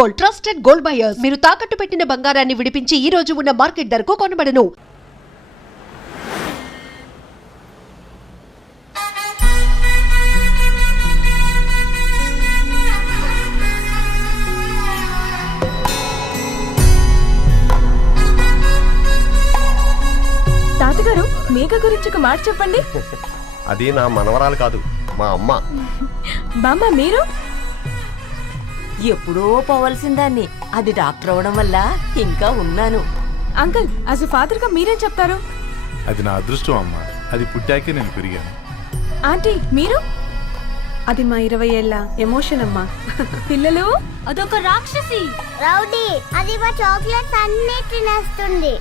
Gold, trusted gold buyers. మీరు తాకట్టు పెట్టిన బంగారాన్ని విడిపించి ఈ రోజు ఉన్న మార్కెట్ ధరకు కొనబడను. తాతగారు, మేఘ గురించి ఒక మాట చెప్పండి. అది నా మనవరాలు కాదు, మా అమ్మ. బామ్మ, మీరు ఎప్పుడో పోవలసిందాన్ని, అది డాక్టర్ అవడం వల్ల ఇంకా ఉన్నాను. అంకుల్, యాజ్ ఎ ఫాదర్ గా మీరేం చెప్తారు? అది నా అదృష్టం అమ్మా, అది పుట్టాకే నేను పెరిగాను. ఆంటీ, మీరు? అది మా 20 ఏళ్ల ఎమోషన్ అమ్మా. పిల్లలు, అదొక రాక్షసి రౌడీ, అది మా చాక్లెట్స్ అన్ని తినేస్తుంది.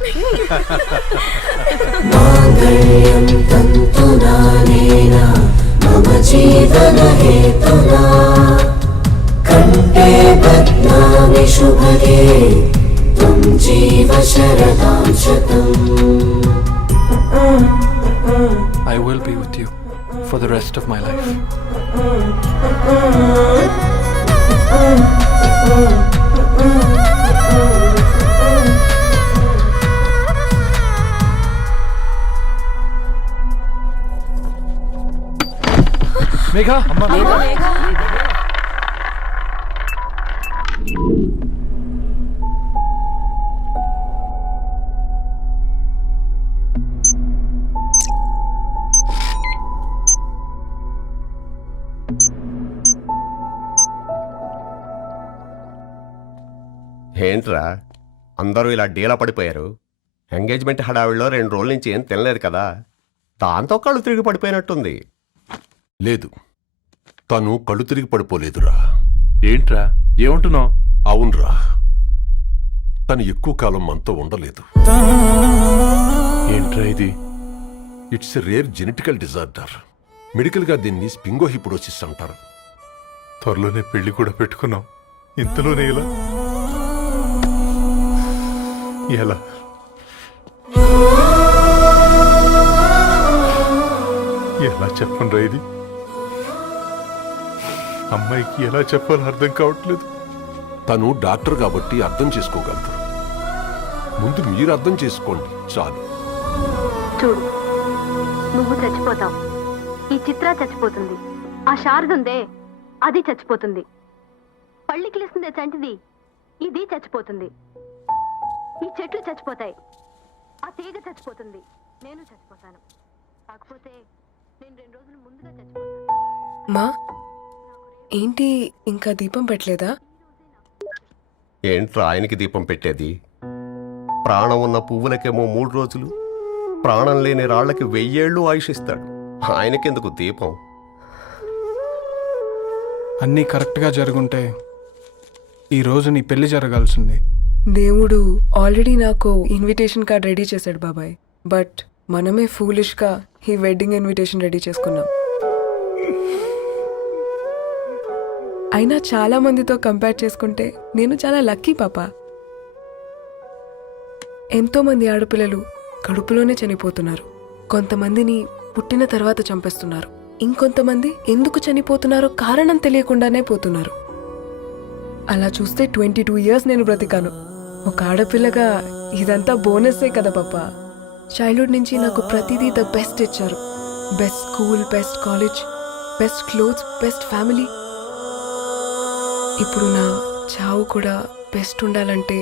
I will be with you for the rest of my life. Megha, Amma. Megha. ఏంట్రా అందరూ ఇలా డీలా పడిపోయారు? ఎంగేజ్మెంట్ హడావిడిలో 2 రోజుల నుంచి ఏం తినలేదు కదా, దాంతో కళ్ళు తిరిగి పడిపోయినట్టుంది. లేదు, తను కళ్ళు తిరిగి పడిపోలేదురా. ఏంట్రా ఏమంటున్నావు? అవునరా, తను ఎక్కువ కాలం మనతో ఉండలేదు. ఏంట్రా ఇది? It's a rare genetical disorder. మెడికల్గా దీన్ని స్పింగోహిపోడోసిస్ అంటారు. త్వరలోనే పెళ్లి కూడా పెట్టుకున్నాం, ఇంతలోనే ఇలా ఎలా? ఎలా చెప్పండ్రా ఇది? అమ్మాయికి ఎలా చెప్పాలో అర్థం కావట్లేదు. తను డాక్టర్ కాబట్టి అర్థం చేసుకోగలరు. ముందు మీరు అర్థం చేసుకోండి చాలు. చూడు, నువ్వు చచ్చిపోతావు, ఈ చిత్ర చచ్చిపోతుంది, ఆ శారదుందే అది చచ్చిపోతుంది, పళ్ళికిలిస్తుందే చంటిది ఇది చచ్చిపోతుంది, ఈ చెట్లు చచ్చిపోతాయి, ఆ తీగ చచ్చిపోతుంది, నేను చచ్చిపోతాను. కాకపోతే నేను 2 రోజులు ముందుగా చచ్చిపోతాను. మా ఏంటి, ఇంకా దీపం పెట్టలేదా? ఏంట్రా ఆయనకి దీపం పెట్టేది? ప్రాణం ఉన్న పువ్వులకేమో 3 రోజులు, ప్రాణం లేని రాళ్లకి 1000 ఏళ్ళు ఆయుషిస్తాడు. ఆయనకెందుకు దీపం? అన్నీ కరెక్ట్గా జరుగుంటే ఈరోజు నీ పెళ్లి జరగాల్సింది. దేవుడు ఆల్రెడీ నాకు ఇన్విటేషన్ కార్డ్ రెడీ చేశాడు బాబాయ్. బట్ మనమే ఫూలిష్గా ఈ వెడ్డింగ్ ఇన్విటేషన్ రెడీ చేసుకున్నాం. అయినా చాలా మందితో కంపేర్ చేసుకుంటే నేను చాలా లక్కీ పాప. ఎంతో మంది ఆడపిల్లలు కడుపులోనే చనిపోతున్నారు. కొంతమందిని పుట్టిన తర్వాత చంపేస్తున్నారు. ఇంకొంతమంది ఎందుకు చనిపోతున్నారో కారణం తెలియకుండానే పోతున్నారు. అలా చూస్తే 22 years నేను బ్రతికాను. ఒక ఆడపిల్లగా ఇదంతా బోనస్సే కదా పాప. చైల్డ్హుడ్ నుంచి నాకు ప్రతిదీ ద బెస్ట్ ఇచ్చారు. Best school, best college, best clothes, best family. ఇప్పుడు నా చావు కూడా బెస్ట్ ఉండాలంటే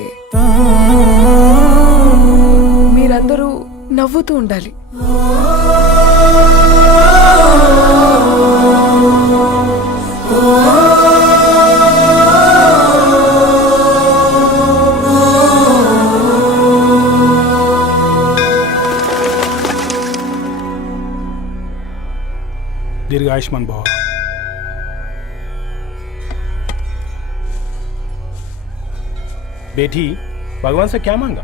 మీరందరూ నవ్వుతూ ఉండాలి. दीर्घ आयुष्मान भव. बेटी, भगवान से क्या मांगा?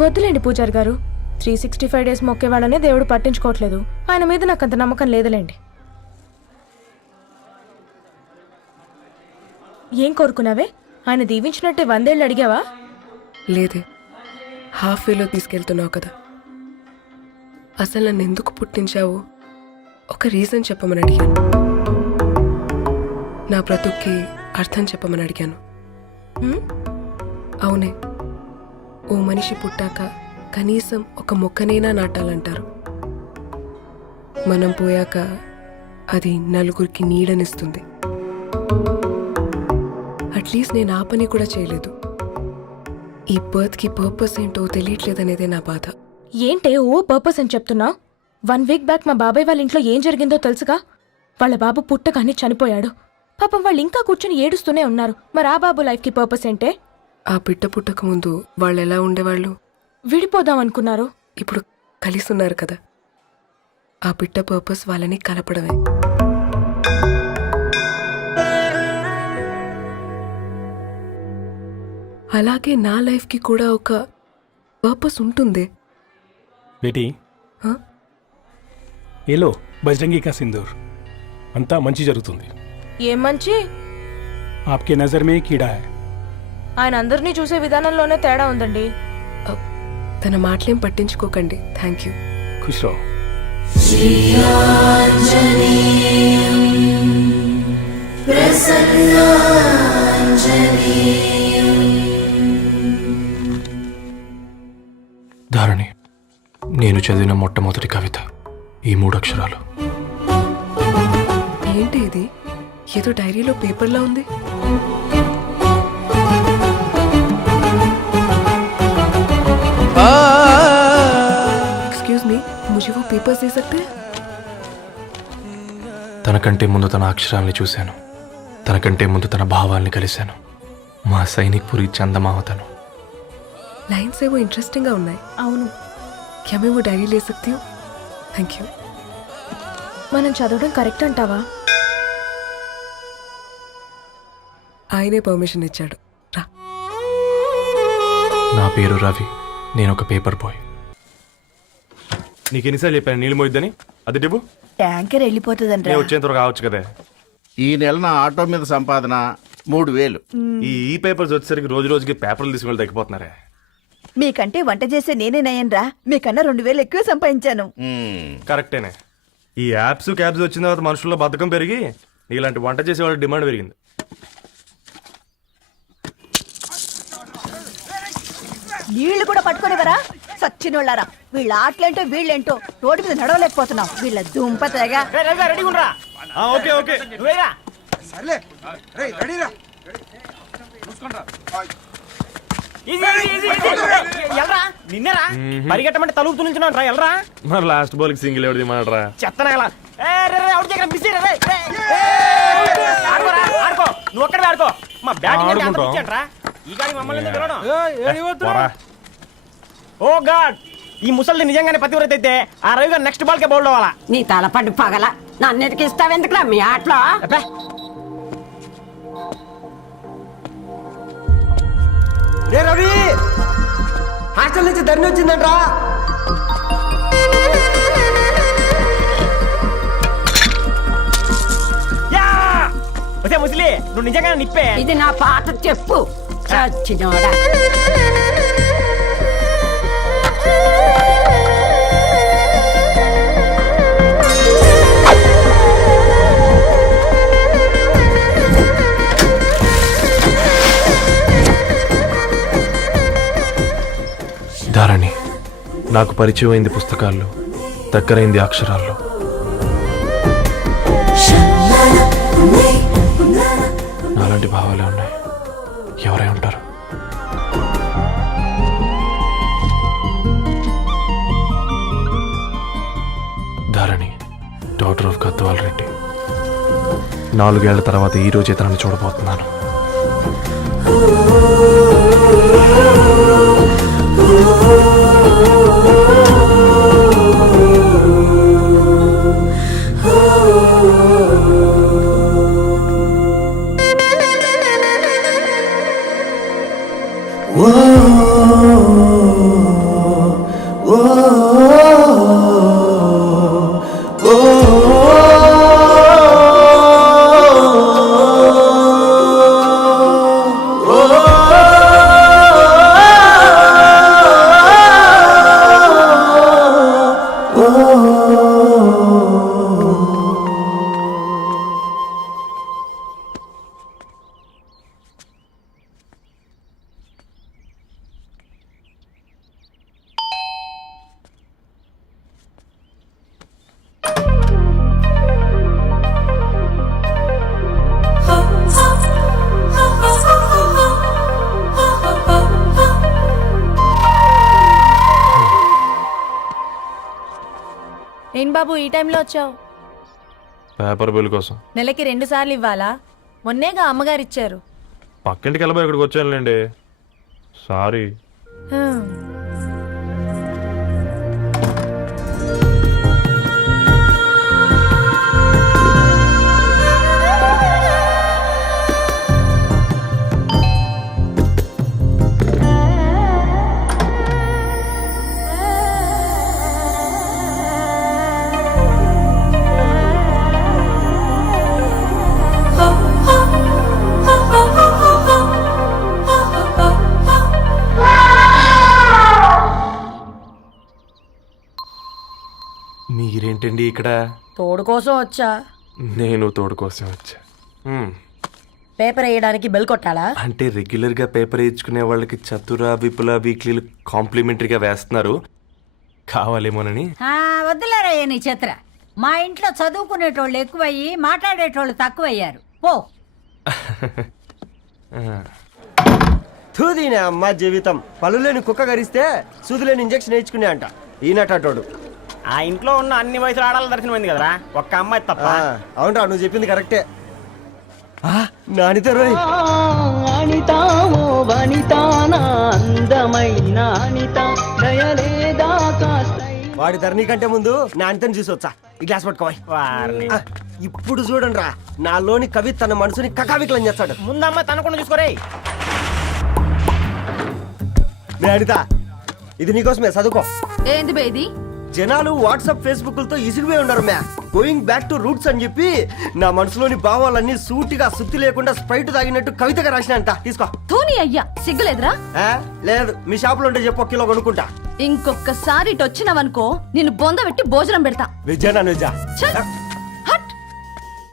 వద్దులేండి పూజారి గారు, 365 days మొక్కేవాళ్ళనే దేవుడు పట్టించుకోవట్లేదు. ఆయన మీద నాకు అంత నమ్మకం లేదులేండి. ఏం కోరుకున్నావే? ఆయన దీవించినట్టే 100 ఏళ్ళు అడిగావా? లేదే, హాఫ్ వేలో తీసుకెళ్తున్నావు కదా. అసలు నన్ను ఎందుకు పుట్టించావు? ఒక రీజన్ చెప్పమని అడిగాను. నా బ్రతుక్కి అర్థం చెప్పమని అడిగాను. అవునే, ఓ మనిషి పుట్టాక కనీసం ఒక మొక్కనైనా నాటాలంటారు. మనం పోయాక అది నలుగురికి నీడనిస్తుంది. అట్లీస్ట్ నేను ఆ పని కూడా చేయలేదు. ఈ బర్త్కి పర్పస్ ఏంటో తెలియట్లేదనేదే నా బాధ. ఏంటే ఓ పర్పస్ అని చెప్తున్నా? 1 వీక్ బ్యాక్ మా బాబాయ్ వాళ్ళ ఇంట్లో ఏం జరిగిందో తెలుసుగా? వాళ్ళ బాబు పుట్టగానే చనిపోయాడు. పాపం వాళ్ళు ఇంకా కూర్చొని ఏడుస్తూనే ఉన్నారు. మరి ఆ బాబు లైఫ్కి పర్పస్ ఏంటే? ఆ పిట్ట పుట్టక ముందు వాళ్ళు ఎలా ఉండేవాళ్ళు? విడిపోదాం అనుకున్నారు. ఇప్పుడు కలిసి ఉన్నారు కదా. ఆ పిట్ట పర్పస్ వాళ్ళని కలపడమే. అలాగే నా లైఫ్కి కూడా ఒక పర్పస్ ఉంటుంది. बेटी हाँ? ये लो बजरंगी का सिंदूर अंता मंची जరుగుతుంది. ఏం మంచి? आपके नजर में कीड़ा है. ఆయన అందరినీ చూసే విధానంలోనే తేడా ఉందండి. తన మాటలేం పట్టించుకోకండి. Thank you. खुश रहो. ధారణి, నేను చదివిన మొట్టమొదటి కవిత ఈ 3 అక్షరాలు. ఏంటి ఇది? ఏదో డైరీలో పేపర్లా ఉంది. एक्सक्यूज मी, मुझे वो पेपर्स दे सकते हैं? తనకంటే ముందు తన అక్షరాల్ని చూశాను. తనకంటే ముందు తన భావాల్ని కలిశాను. మా సైనిక్ పురి చందమావతను. लाइन्स है वो इंटरेस्टिंग గా ఉన్నాయి. అవును, क्या मैं वो डायरी ले सकती हूँ? Thank you. మనం చదవడం కరెక్ట్ అంటావా? ఆయనే పర్మిషన్ ఇచ్చాడు. రా. నా పేరు రవి. నేను ఒక పేపర్ బాయ్. నీకు ఎన్నిసార్లు చెప్పాను నీళ్ళు మోయిద్దని? అది డిబు ట్యాంకర్ వెళ్ళిపోతుందండి. నేను వచ్చేంత కావచ్చు కదా. ఈ నెల నా ఆటో మీద సంపాదన 3000. ఈ పేపర్స్ వచ్చేసరికి రోజు రోజుకి పేపర్లు తీసుకుని తగ్గిపోతున్నారే. మీకంటే వంట చేసే నేనే నయ్యన్రా. మీకన్నా 2000 ఎక్కువ సంపాదించాను. కరెక్టేనే. ఈ యాప్స్ క్యాబ్స్ వచ్చిన తర్వాత మనుషుల్లో బద్ధకం పెరిగి ఇలాంటి వంట చేసే వాళ్ళ డిమాండ్ పెరిగింది. నీళ్లు కూడా పట్టుకునేవరా సచ్చినోళ్ళారా. వీళ్ళ ఆటలేంటో వీళ్ళేంటో రోడ్డు మీద నడవలేకపోతున్నాం. వీళ్ళ దుంప తెగ. ఓకే ఓకే నిన్నరా పరిగెట్టమంటే తలుపుతూ నుంచి ఎల్రా. మరి లాస్ట్ బాల్ కి సింగిల్ ఎవరిది మాడరా? చెత్తనా ఎలా ఆడుకో. నువ్వు ఒక్కడే ఆడుకో. మా బ్యాటింగ్ ఈ గాడి మమ్మల్ని ఓ గాడ్. ఈ ముసలి నిజంగానే పతివ్రత అయితే ఆ రవి గారు నెక్స్ట్ బాల్ కే బౌల్డ్ అవ్వాలా. నీ తలపండు పగల నన్నిటికి ఇస్తావెందుకురా మీ ఆటలో? రే రవి, హాస్టల్ నుంచి ధర్ని వచ్చిందంట్రా. ఒసే ముసలి, నువ్వు నిజంగా నిప్పే. ఇది నా పాట చెప్పు చచ్చినోడా. ధారణి, నాకు పరిచయం అయింది పుస్తకాల్లో, దగ్గరైంది అక్షరాల్లో. నాలాంటి భావాలే ఉన్నాయి. ఎవరై ఉంటారు? Dharani, daughter of Gadwal Reddy. 4 ఏళ్ల తర్వాత ఈ రోజే తనని చూడబోతున్నాను. ఏం బాబు ఈ టైంలో వచ్చావు? పేపర్ బిల్ కోసం. నెలకి 2 సార్లు ఇవ్వాలా? మొన్నేగా అమ్మగారు ఇచ్చారు. పక్కింటికి వెళ్ళబోయి ఇక్కడికి వచ్చానులేండి. సారీ. మీరేంటండి ఇక్కడ? తోడు కోసం వచ్చా. నేను తోడు కోసం వచ్చా. పేపర్ వేయడానికి బెల్ కొట్టాలా? అంటే రెగ్యులర్గా పేపర్ వేయించుకునే వాళ్ళకి చతుర విపుల వీక్లీలు కాంప్లిమెంటరీగా వేస్తున్నారు, కావాలేమోనని. వద్దులేరా నీ చిత్ర. మా ఇంట్లో చదువుకునేటోళ్ళు ఎక్కువయ్యి మాట్లాడేటోళ్ళు తక్కువయ్యారు. పో. తూదీనే అమ్మ జీవితం. పళ్ళులేని కుక్క గరిస్తే సూదులేని ఇంజక్షన్ వేయించుకునే అంట ఈనటోడు. ఆ ఇంట్లో ఉన్న అన్ని వయసులో ఆడాల దర్శనమైంది కదరా, ఒక్క అమ్మాయి తప్ప. అవునరా, నువ్వు చెప్పింది కరెక్టే. నానిత రోయ్ వాడి ధరణి కంటే ముందు నానితని చూసి వచ్చా. ఈ గ్లాస్ పట్టుకోవాలి. ఇప్పుడు చూడండి రా, నాలోని కవి తన మనసుని కకావికలం చేస్తాడు. ముందమ్మ తనకుండా చూసుకోరే. అనిత, ఇది నీకోసమే, చదువుకో. ఏంది బేది? జనాలు వాట్సాప్ ఫేస్బుక్లతో ఇసిగిపోయి ఉన్నారు మ్యా. గోయింగ్ బ్యాక్ టు రూట్స్ అని చెప్పి నా మనసులోని భావాలన్నీ సూటిగా సుత్తి లేకుండా స్ప్రైట్ తాగినట్టు కవితగా రాసిన అంట. తీసుకో. ధోని అయ్యా, సిగ్గులేదురా? లేదు, మీ షాప్ లో ఉంటే చెప్పు, 1 కిలో కొనుక్కుంటా. ఇంకొకసారి ఇటు వచ్చినవనుకో నిన్ను బొంద పెట్టి భోజనం పెడతా. వెజ్జా నాన్ వెజ్జా?